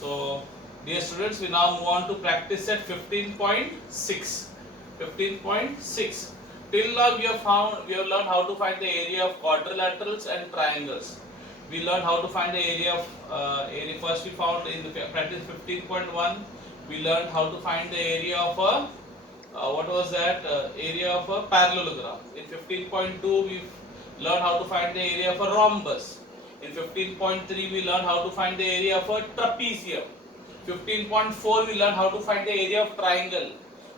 So, dear students, we now move on to practice set 15.6. 15.6. Till now we have learned how to find the area of quadrilaterals and triangles. We learned how to find the area of area. First we found in the practice 15.1. We learned how to find the area of a what was that area of a parallelogram. In 15.2 we learned how to find the area of a rhombus. In 15.3 we learned how to find the area of a trapezium. 15.4 we learned how to find the area of triangle.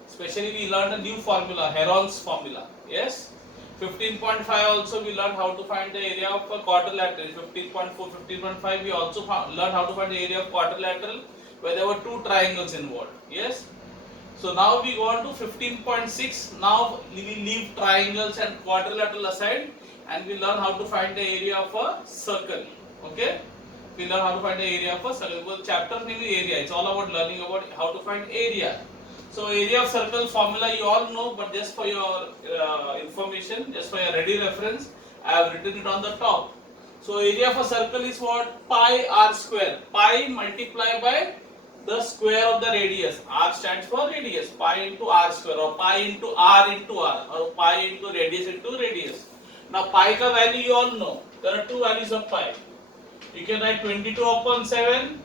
Especially we learned a new formula, Heron's formula. Yes. 15.5 also we learned how to find the area of a quadrilateral. 15.4, 15.5 we also learned how to find the area of quadrilateral where there were two triangles involved. Yes. So now we go on to 15.6. Now we leave triangles and quadrilateral aside and we learn how to find the area of a circle. Okay. We learn how to find the area of a circle. Because chapter name is area. It's all about learning about how to find area. So area of circle formula you all know, but just for your information, just for your ready reference, I have written it on the top. So area of a circle is what? Pi r square. Pi multiplied by the square of the radius. R stands for radius. Pi into r square or pi into r or pi into radius. Now pi ka value you all know. There are two values of pi. You can write 22 upon 7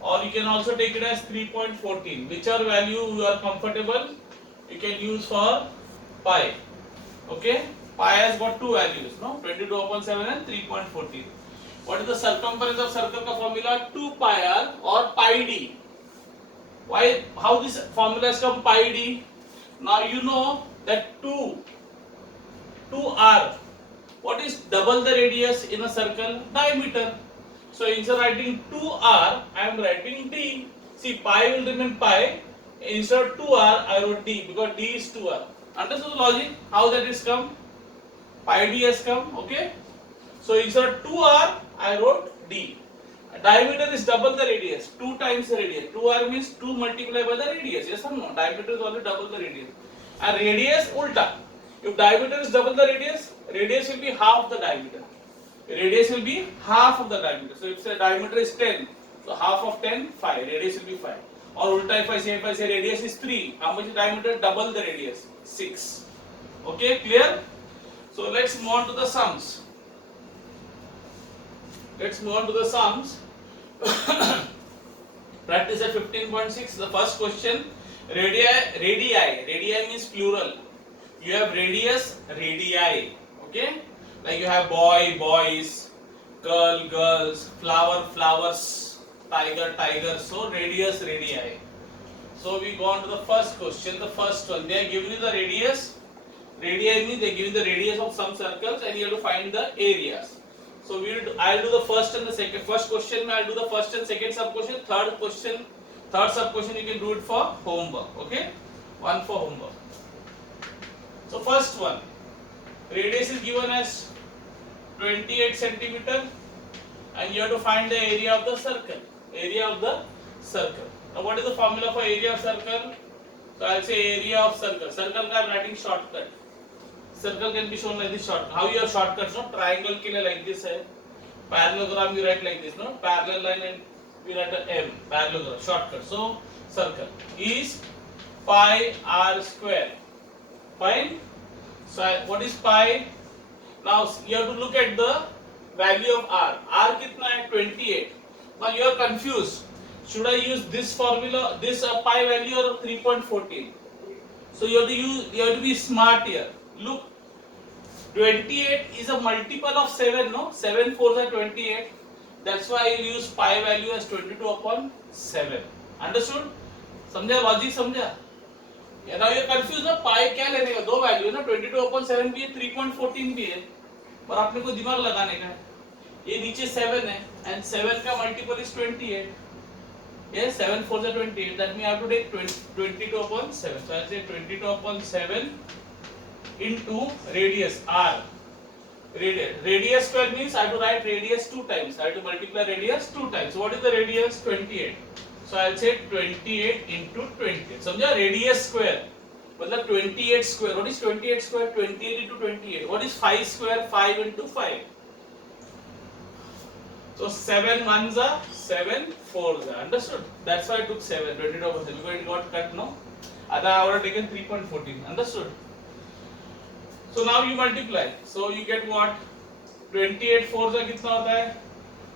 or you can also take it as 3.14. Whichever value you are comfortable, you can use for pi. Okay? Pi has got two values, no? 22 upon 7 and 3.14. What is the circumference of circle ka formula? 2 pi r or pi d. Why? How this formula has come pi d? Now you know that 2r. What is double the radius in a circle? Diameter. So instead of writing 2r, I am writing d. See, pi will remain pi. Instead of 2r, I wrote d because d is 2r. Understood the logic? How that is come? Pi d has come. Okay. So instead of 2r, I wrote d. Diameter is double the radius. 2 times the radius. 2r means 2 multiplied by the radius. Yes or no? Diameter is only double the radius. And radius ulta. If diameter is double the radius will be half the diameter. Radius will be half of the diameter. So if the diameter is 10, so half of 10, 5. Radius will be 5. Or ulta if I say radius is 3, how much is diameter? Double the radius. 6. Okay, clear? So let's move on to the sums. Let's move on to the sums. Practice at 15.6. The first question. Radii means plural. You have radius, radii. Okay? Like you have boy, boys, girl, girls, flower, flowers, tiger, tigers. So radius, radii. So we go on to the first question. The first one. They are giving you the radius. Radii means they are giving the radius of some circles and you have to find the areas. So I'll do the first and the second. First question I'll do the first and second sub question. Third sub question you can do it for homework. Okay? One for homework. So first one. Radius is given as 28 centimeter and you have to find the area of the circle. Area of the circle. Now what is the formula for area of circle? So I'll say area of circle. Circle ka I'm writing shortcut. Circle can be shown like this shortcut. How you have shortcuts? No, triangle ke liye like this hai. Parallelogram you write like this. No, parallel line and you write a M. Parallelogram shortcut. So circle is pi r square. Fine. So what is pi? Now you have to look at the value of r. R kitna hai? 28. Now you are confused. Should I use this formula, this pi value or 3.14? So you have to be smart here. Look, 28 is a multiple of 7, no? 7 4s are 28. That's why I use pi value as 22 upon 7. Understood? समझा logic समझा? Now you are confused ना pi क्या लेने का? दो value ना 22 upon 7 भी है 3.14 भी है पर आपने को दिमाग लगाने का है ये नीचे 7 है and 7 का multiple is 28. Yes, 7 4s are 28. That means I have to take 22 upon 7. So I say 22 upon 7 into radius r. Radius square means I have to write radius 2 times. I have to multiply radius 2 times. So what is the radius? 28. So I will say 28 into 20. समझा? Radius square. मतलब 28 square. What is 28 square? 28 into 28. What is 5 square? 5 into 5. So 7 ones are 7 4s. Understood? That's why I took 7, 22%, because it got cut, no? Other I would have taken 3.14. Understood? So now you multiply. So you get what? 28 4s कितना होता है?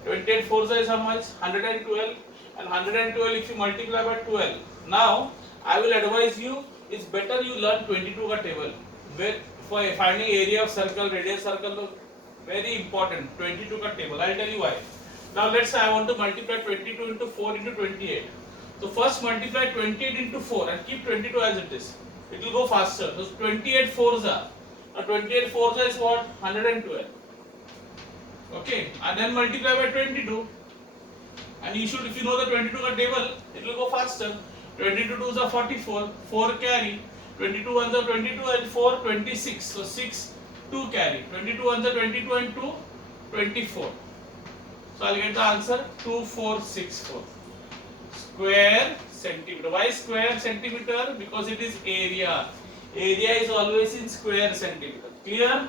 28 4s is how much? 112. And 112 if you multiply by 12. Now I will advise you, it's better you learn 22 का table. Where for finding area of circle, radius circle, very important. 22 का table. I'll tell you why. Now let's say I want to multiply 22 into 4 into 28. So first multiply 28 into 4 and keep 22 as it is. It will go faster. So 28 4s are. Now 28 4s is what? 112. Okay, and then multiply by 22. And you should, if you know the 22 ka table, it will go faster. 22 2s are 44, 4 carry. 22 1s are 22 and 4 26. So 6 2 carry. 22 1s are 22 and 2 24. So I'll get the answer 2464 square centimeter. Why square centimeter? Because it is area. Area is always in square centimeter. Clear?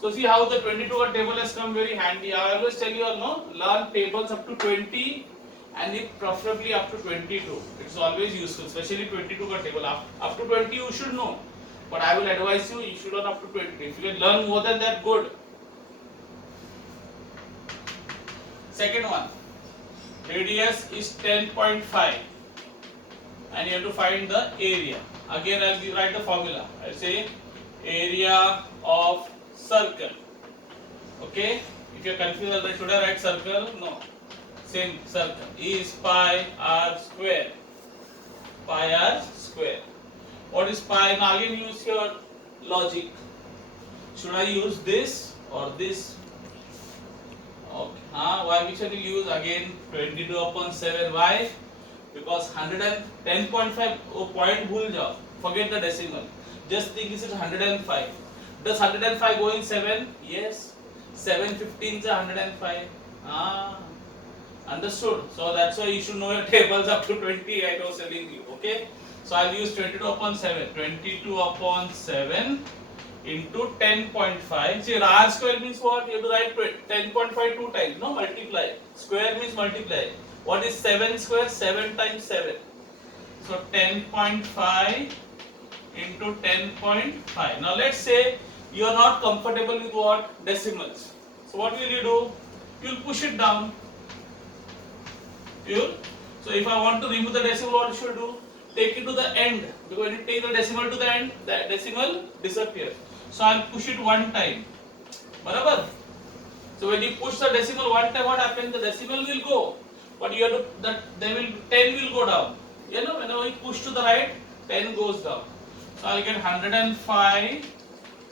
So see how the 22 ka table has come very handy. I always tell you all, no, learn tables up to 20 and if preferably up to 22. It's always useful, especially 22 ka table. Up to 20 you should know, but I will advise you, you should learn up to 20. If you can learn more than that, good. Second one, radius is 10.5 and you have to find the area. Again I will write the formula. I will say area of circle. Okay, if you are confused, should I write circle? No, same circle is pi r square. Pi r square. What is pi? Now again use your logic. Should I use this or this? Okay, why which one will use? Again 22 upon 7. Why? Because 110.5. Oh, point bhul jao. Forget the decimal. Just think this is 105. Does 105 go in 7? Yes. 7 15 is 105. Understood? So that's why you should know your tables up to 20. I was telling you. Okay. So I'll use 22 upon 7. 22 upon 7 into 10.5. See, r square means what? You have to write 10.5 two times. No, multiply. Square means multiply. What is 7 square? 7 times 7. So 10.5 into 10.5. Now let's say you are not comfortable with what? Decimals. So what will you do? You will push it down. So if I want to remove the decimal, what should do? Take it to the end. Because when you take the decimal to the end, that decimal disappears. So I will push it one time. Barabar? So when you push the decimal one time, what happens? The decimal will go. But you have to, 10 will go down. You know, whenever you push to the right, 10 goes down. So I will get 105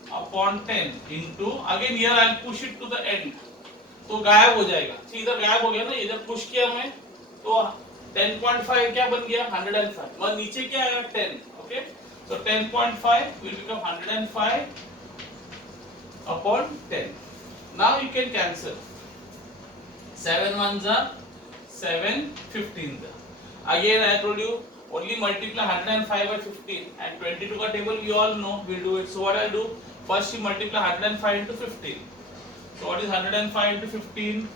upon 10 into, again here I will push it to the end. तो गायब हो जाएगा. See, इधर गायब हो गया ना, इधर पुश किया मैं, तो 10.5 क्या बन गया? 105. और नीचे क्या आया? 10. Okay? So 10.5 will become 105 upon 10. Now you can cancel. 7 ones are 7 15s. Again I told you, only multiply 105 by 15 and 22 ka table you all know, we'll do it. So what I'll do, first you multiply 105 into 15. So what is 105 into 15?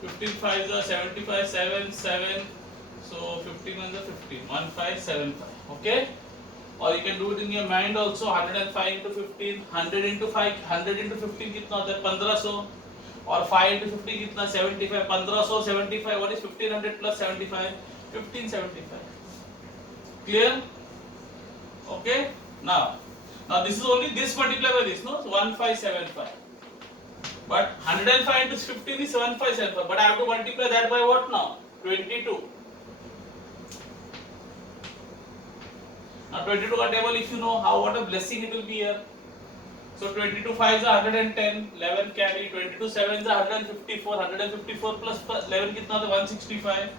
15 5s are 75, 7, 7. So 15 ones are 15, 1575. Okay? Or you can do it in your mind also. 105 into 15, 100 into 5, 100 into 15 कितना होता है? 1500. और 5 into 50 कितना? 75. 1500 75. What is 1500 plus 75? 1575. Clear? Okay. Now this is only this multiplied by this, no? So 1575. But 105 into 15 is 1575. But I have to multiply that by what now? 22. Now 22 ka table, if you know how, what a blessing it will be here. So 22 5s are 110, 11 carry, 22 7s are 154, 154 plus 11 कितना था? 165,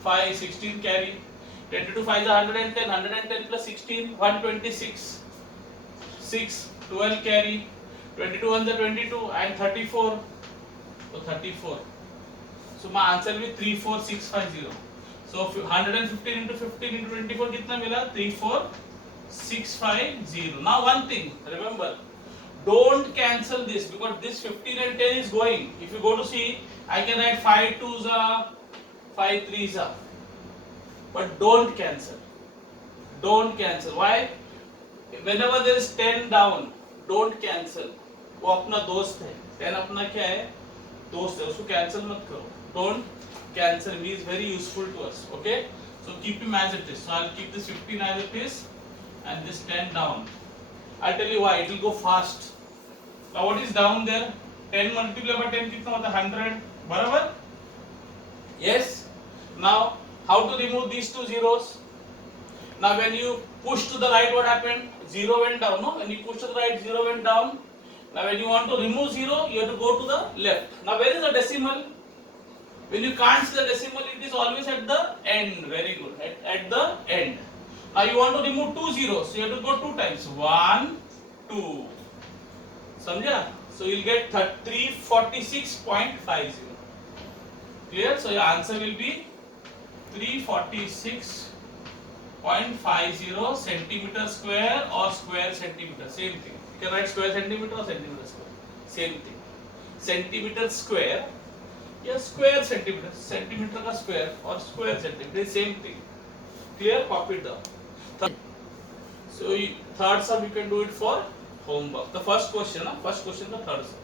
5 16 carry, 22 5s are 110, 110 plus 16 126, 6 12 carry, 22 1s are 22 and 34, so 34. So my answer will be 34650. So 115 into 15 into 24 कितना मिला? 34650. Now one thing, remember, don't cancel this because this 15 and 10 is going. If you go to see, I can write 5 2s are 5 3s are, but don't cancel. Don't cancel. Why? Whenever there is 10 down, don't cancel. वो अपना दोस्त है. 10 अपना क्या है? दोस्त है. उसको cancel मत करो. Don't cancel. He is very useful to us. Okay? So keep him as it is. So I'll keep this 15 as it is, and this 10 down. I'll tell you why. It will go fast. Now what is down there? 10 multiplied by 10 कितना होता है? 100. बराबर? Yes. Now how to remove these two zeros? Now when you push to the right, what happened? 0 went down. No? When you push to the right, 0 went down. Now when you want to remove 0, you have to go to the left. Now where is the decimal? When you can't see the decimal, it is always at the end. Very good. At the end. Now you want to remove 2 zeros, so you have to go 2 times. 1, 2. Samjha? So you'll get 346.50. Clear? So your answer will be 346.50 centimeter square or square centimeter. Same thing. You can write square centimeter or centimeter square. Same thing. Centimeter square. Yeah, square centimeter. Centimeter ka square or square centimeter. Same thing. Clear? Copy it down. So third sum you can do it for homework. The first question, the third sum.